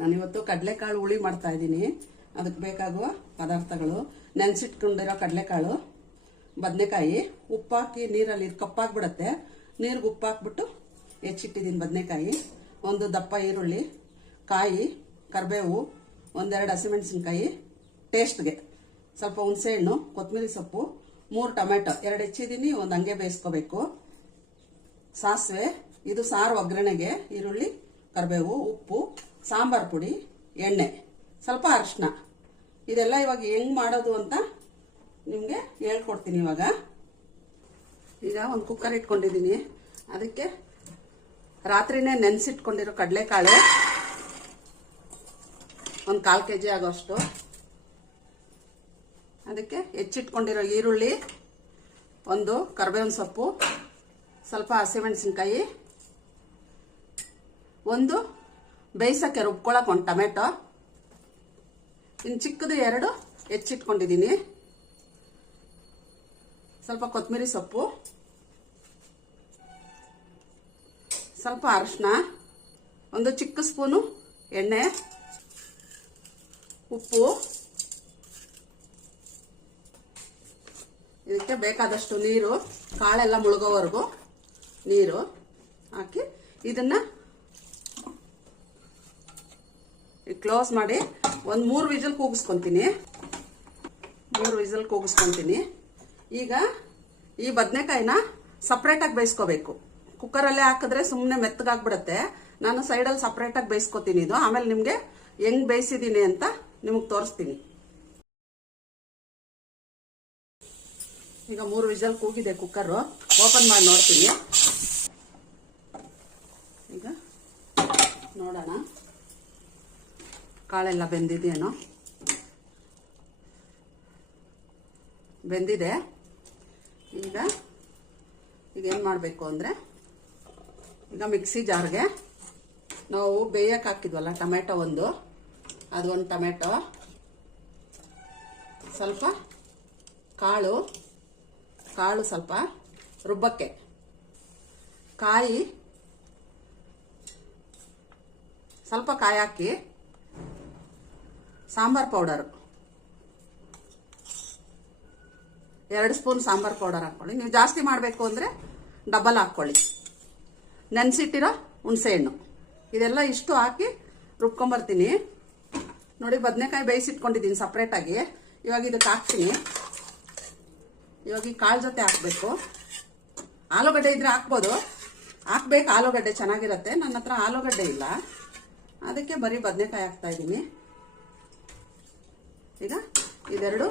ನಾನಿವತ್ತು ಕಡಲೆಕಾಳು ಹುಳಿ ಮಾಡ್ತಾ ಇದ್ದೀನಿ. ಅದಕ್ಕೆ ಬೇಕಾಗುವ ಪದಾರ್ಥಗಳು: ನೆನೆಸಿಟ್ಕೊಂಡಿರೋ ಕಡಲೆಕಾಳು, ಬದನೆಕಾಯಿ, ಉಪ್ಪಾಕಿ ನೀರಲ್ಲಿ ಕಪ್ಪಾಗ್ಬಿಡತ್ತೆ, ನೀರಿಗೆ ಉಪ್ಪಾಕ್ಬಿಟ್ಟು ಹೆಚ್ಚಿಟ್ಟಿದ್ದೀನಿ ಬದನೆಕಾಯಿ, ಒಂದು ದಪ್ಪ ಈರುಳ್ಳಿ, ಕಾಯಿ, ಕರಿಬೇವು, ಒಂದೆರಡು ಹಸಿಮೆಣಸಿನ್ಕಾಯಿ ಟೇಸ್ಟ್ಗೆ, ಸ್ವಲ್ಪ ಹುಣಸೆಹಣ್ಣು, ಕೊತ್ತಂಬರಿ ಸೊಪ್ಪು, 3 ಟೊಮೆಟೊ, 2 ಹೆಚ್ಚಿದ್ದೀನಿ, ಒಂದು ಹಂಗೆ ಬೇಯಿಸ್ಕೋಬೇಕು, ಸಾಸಿವೆ, ಇದು ಸಾರು ಒಗ್ಗರಣೆಗೆ, ಈರುಳ್ಳಿ, ಕರಿಬೇವು, ಉಪ್ಪು, ಸಾಂಬಾರು ಪುಡಿ, ಎಣ್ಣೆ, ಸ್ವಲ್ಪ ಅರಿಶಿನ. ಇದೆಲ್ಲ ಇವಾಗ ಹೆಂಗ್ ಮಾಡೋದು ಅಂತ ನಿಮಗೆ ಹೇಳ್ಕೊಡ್ತೀನಿ. ಈಗ ಒಂದು ಕುಕ್ಕರ್ ಇಟ್ಕೊಂಡಿದ್ದೀನಿ. ಅದಕ್ಕೆ ರಾತ್ರಿನೇ ನೆನೆಸಿಟ್ಕೊಂಡಿರೋ ಕಡಲೆಕಾಳು ಒಂದು 1/4 kg ಆಗೋಷ್ಟು, ಅದಕ್ಕೆ ಹೆಚ್ಚಿಟ್ಕೊಂಡಿರೋ ಈರುಳ್ಳಿ, ಒಂದು ಕರಿಬೇವಿನ ಸೊಪ್ಪು, ಸ್ವಲ್ಪ ಹಸಿಮೆಣಸಿನ್ಕಾಯಿ, ಒಂದು ಬೇಯಿಸೋಕ್ಕೆ ರುಬ್ಕೊಳ್ಳೋಕೆ ಒಂದು ಟೊಮೆಟೊ, ಇನ್ನು ಚಿಕ್ಕದು 2 ಹೆಚ್ಚಿಟ್ಕೊಂಡಿದ್ದೀನಿ, ಸ್ವಲ್ಪ ಕೊತ್ತಂಬರಿ ಸೊಪ್ಪು, ಸ್ವಲ್ಪ ಅರಿಶಿನ, ಒಂದು ಚಿಕ್ಕ ಸ್ಪೂನು ಎಣ್ಣೆ, ಉಪ್ಪು, ಇದಕ್ಕೆ ಬೇಕಾದಷ್ಟು ನೀರು, ಕಾಳೆಲ್ಲ ಮುಳುಗೋವರೆಗೂ ನೀರು ಹಾಕಿ ಇದನ್ನ ಕ್ಲೋಸ್ ಮಾಡಿ ಒಂದು 3 ವಿಸಿಲ್ ಕೂಗಿಸ್ಕೊಂತೀನಿ. 3 ವಿಸಿಲ್ ಕೂಗಿಸ್ಕೊಂತೀನಿ. ಈಗ ಈ ಬದನೆಕಾಯಿನ ಸಪ್ರೇಟಾಗಿ ಬೇಯಿಸ್ಕೋಬೇಕು. ಕುಕ್ಕರಲ್ಲೇ ಹಾಕಿದ್ರೆ ಸುಮ್ಮನೆ ಮೆತ್ತಗಾಗ್ಬಿಡುತ್ತೆ. ನಾನು ಸೈಡಲ್ಲಿ ಸಪ್ರೇಟಾಗಿ ಬೇಯಿಸ್ಕೊತೀನಿ. ಇದು ಆಮೇಲೆ ನಿಮಗೆ ಹೆಂಗ್ ಬೇಯಿಸಿದ್ದೀನಿ ಅಂತ ನಿಮಗೆ ತೋರಿಸ್ತೀನಿ. ಈಗ 3 ವಿಸಿಲ್ ಕೂಗಿದೆ ಕುಕ್ಕರು. ಓಪನ್ ಮಾಡಿ ನೋಡ್ತೀನಿ. ಈಗ ನೋಡೋಣ ಕಾಳೆಲ್ಲ ಬೆಂದಿದೆಯೇನೋ. ಬೆಂದಿದೆ. ಈಗ ಏನು ಮಾಡಬೇಕು ಅಂದರೆ, ಈಗ ಮಿಕ್ಸಿ ಜಾರ್ಗೆ ನಾವು ಬೇಯಕ್ಕೆ ಹಾಕಿದ್ವಲ್ಲ ಟೊಮೆಟೊ ಅದು ಒಂದು ಟೊಮೆಟೊ, ಸ್ವಲ್ಪ ಕಾಳು ಸ್ವಲ್ಪ ರುಬ್ಬಕ್ಕೆ, ಕಾಯಿ, ಸ್ವಲ್ಪ ಕಾಯಿ ಹಾಕಿ, sambar powder 2 spoon sambar powder ಹಾಕ್ಕೊಳ್ಳಿ. ನೀವು ಜಾಸ್ತಿ ಮಾಡಬೇಕು ಅಂದರೆ ಡಬಲ್ ಹಾಕ್ಕೊಳ್ಳಿ. ನೆನೆಸಿಟ್ಟಿರೋ ಹುಣಸೆಹಣ್ಣು, ಇದೆಲ್ಲ ಇಷ್ಟು ಹಾಕಿ ರುಬ್ಕೊಂಬರ್ತೀನಿ. ನೋಡಿ, ಬದನೆಕಾಯಿ ಬೇಯಿಸಿಟ್ಕೊಂಡಿದ್ದೀನಿ ಸಪ್ರೇಟಾಗಿ. ಇವಾಗ ಇದಕ್ಕೆ ಹಾಕ್ತೀನಿ. ಇವಾಗ ಈ ಕಾಳು ಜೊತೆ ಹಾಕಬೇಕು. ಆಲೂಗಡ್ಡೆ ಇದ್ರೆ ಹಾಕ್ಬೋದು, ಹಾಕ್ಬೇಕು. ಆಲೂಗಡ್ಡೆ ಚೆನ್ನಾಗಿರುತ್ತೆ. ನನ್ನ ಹತ್ರ ಆಲೂಗಡ್ಡೆ ಇಲ್ಲ, ಅದಕ್ಕೆ ಬರೀ ಬದನೆಕಾಯಿ ಹಾಕ್ತಾ ಇದ್ದೀನಿ. ಈಗ ಇದೆರಡು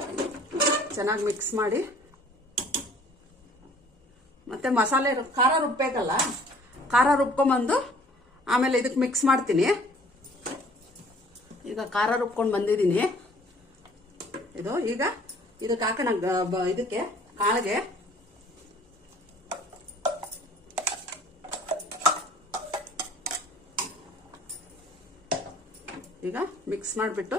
ಚೆನ್ನಾಗಿ ಮಿಕ್ಸ್ ಮಾಡಿ, ಮತ್ತೆ ಮಸಾಲೆ ಖಾರ ರುಬ್ಬೇಕಲ್ಲ, ಖಾರ ರುಬ್ಕೊಂಬಂದು ಆಮೇಲೆ ಇದಕ್ಕೆ ಮಿಕ್ಸ್ ಮಾಡ್ತೀನಿ. ಈಗ ಖಾರ ರುಬ್ಕೊಂಡು ಬಂದಿದ್ದೀನಿ. ಈಗ ಇದಕ್ಕೆ ಹಾಕೋಣ. ಇದಕ್ಕೆ ಕಾಳಿಗೆ ಈಗ ಮಿಕ್ಸ್ ಮಾಡಿಬಿಟ್ಟು,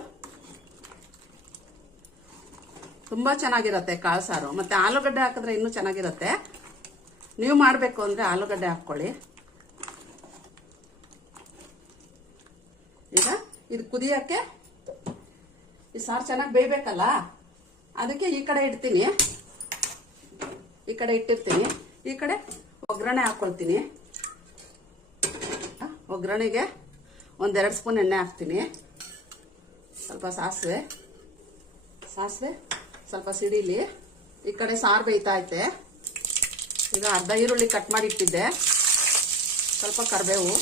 ತುಂಬಾ ಚೆನ್ನಾಗಿರುತ್ತೆ ಕಾಳು ಸಾರು. ಮತ್ತೆ ಆಲೂಗಡ್ಡೆ ಹಾಕಿದ್ರೆ ಇನ್ನೂ ಚೆನ್ನಾಗಿರುತ್ತೆ. ನೀವು ಮಾಡಬೇಕು ಅಂದರೆ ಆಲೂಗಡ್ಡೆ ಹಾಕ್ಕೊಳ್ಳಿ. ಈಗ ಇದು ಕುದಿಯೋಕ್ಕೆ ಈ ಸಾರು ಚೆನ್ನಾಗಿ ಬೇಯಬೇಕಲ್ಲ, ಅದಕ್ಕೆ ಈ ಕಡೆ ಇಡ್ತೀನಿ. ಈ ಕಡೆ ಇಟ್ಟಿರ್ತೀನಿ. ಈ ಕಡೆ ಒಗ್ಗರಣೆ ಹಾಕ್ಕೊಳ್ತೀನಿ. ಒಗ್ಗರಣೆಗೆ 1-2 ಸ್ಪೂನ್ ಎಣ್ಣೆ ಹಾಕ್ತೀನಿ. ಸ್ವಲ್ಪ ಸಾಸಿವೆ ಸ್ವಲ್ಪ ಸಿಡಿಲಿ. ಈ ಕಡೆ ಸಾರು ಬೇಯ್ತಾ ಐತೆ. ಈಗ ಅರ್ಧ ಈರುಳ್ಳಿ ಕಟ್ ಮಾಡಿ ಇಟ್ಟಿದ್ದೆ, ಸ್ವಲ್ಪ ಕರಿಬೇವು,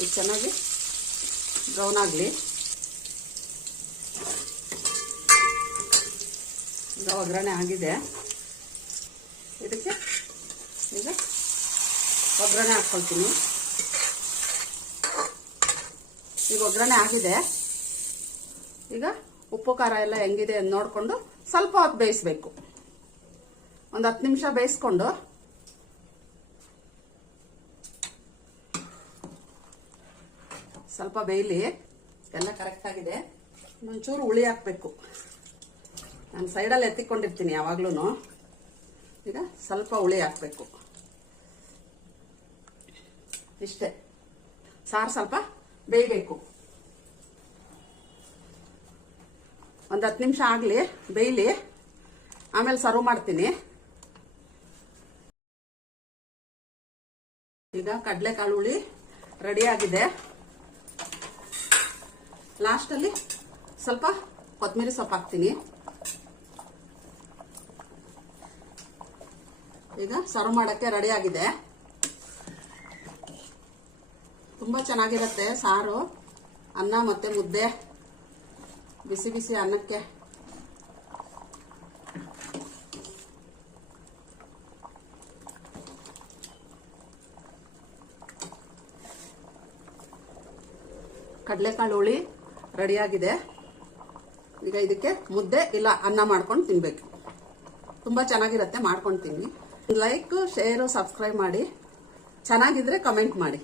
ಇದು ಚೆನ್ನಾಗಿ ಬ್ರೌನ್ ಆಗಲಿ. ಈಗ ಒಗ್ಗರಣೆ ಆಗಿದೆ. ಇದಕ್ಕೆ ಈಗ ಒಗ್ಗರಣೆ ಹಾಕ್ಕೊಳ್ತೀನಿ. ಈಗ ಒಗ್ಗರಣೆ ಆಗಿದೆ. ಈಗ ಉಪ್ಪು ಖಾರ ಎಲ್ಲ ಹೆಂಗಿದೆ ಅಂತ ನೋಡಿಕೊಂಡು ಸ್ವಲ್ಪ ಹೊತ್ತು ಬೇಯಿಸ್ಬೇಕು. ಒಂದು 10 ನಿಮಿಷ ಬೇಯಿಸ್ಕೊಂಡು ಸ್ವಲ್ಪ ಬೇಯಲಿ. ಎಲ್ಲ ಕರೆಕ್ಟ್ ಆಗಿದೆ. ಒಂಚೂರು ಹುಳಿ ಹಾಕಬೇಕು. ನಾನು ಸೈಡಲ್ಲಿ ಎತ್ತಿಕೊಂಡಿರ್ತೀನಿ ಯಾವಾಗ್ಲೂ. ಈಗ ಸ್ವಲ್ಪ ಹುಳಿ ಹಾಕಬೇಕು. ಇಷ್ಟೇ. ಸಾರು ಸ್ವಲ್ಪ ಬೇಯಬೇಕು. ಒಂದು 10 ನಿಮಿಷ ಆಗಲಿ, ಬೇಯಲಿ, ಆಮೇಲೆ ಸರ್ವ್ ಮಾಡ್ತೀನಿ. ಈಗ ಕಡಲೆಕಾಳು ಹುಳಿ ರೆಡಿ ಆಗಿದೆ. ಲಾಸ್ಟಲ್ಲಿ ಸ್ವಲ್ಪ ಕೊತ್ತಂಬರಿ ಸೊಪ್ಪು ಹಾಕ್ತೀನಿ. ಈಗ ಸರ್ವ್ ಮಾಡೋಕ್ಕೆ ರೆಡಿ ಆಗಿದೆ. ತುಂಬ ಚೆನ್ನಾಗಿರುತ್ತೆ ಸಾರು. ಅನ್ನ ಮತ್ತೆ ಮುದ್ದೆ, ಬಿಸಿ ಬಿಸಿ ಅನ್ನಕ್ಕೆ. ಕಡಲೆಕಾಳು ಹುಳಿ ರೆಡಿಯಾಗಿದೆ. ಈಗ ಇದಕ್ಕೆ ಮುದ್ದೆ ಇಲ್ಲ ಅನ್ನ ಮಾಡ್ಕೊಂಡು ತಿನ್ಬೇಕು. ತುಂಬ ಚೆನ್ನಾಗಿರುತ್ತೆ, ಮಾಡ್ಕೊಂಡು ತಿನ್ನಿ. ಲೈಕ್, ಶೇರು, ಸಬ್ಸ್ಕ್ರೈಬ್ ಮಾಡಿ. ಚೆನ್ನಾಗಿದ್ರೆ ಕಮೆಂಟ್ ಮಾಡಿ.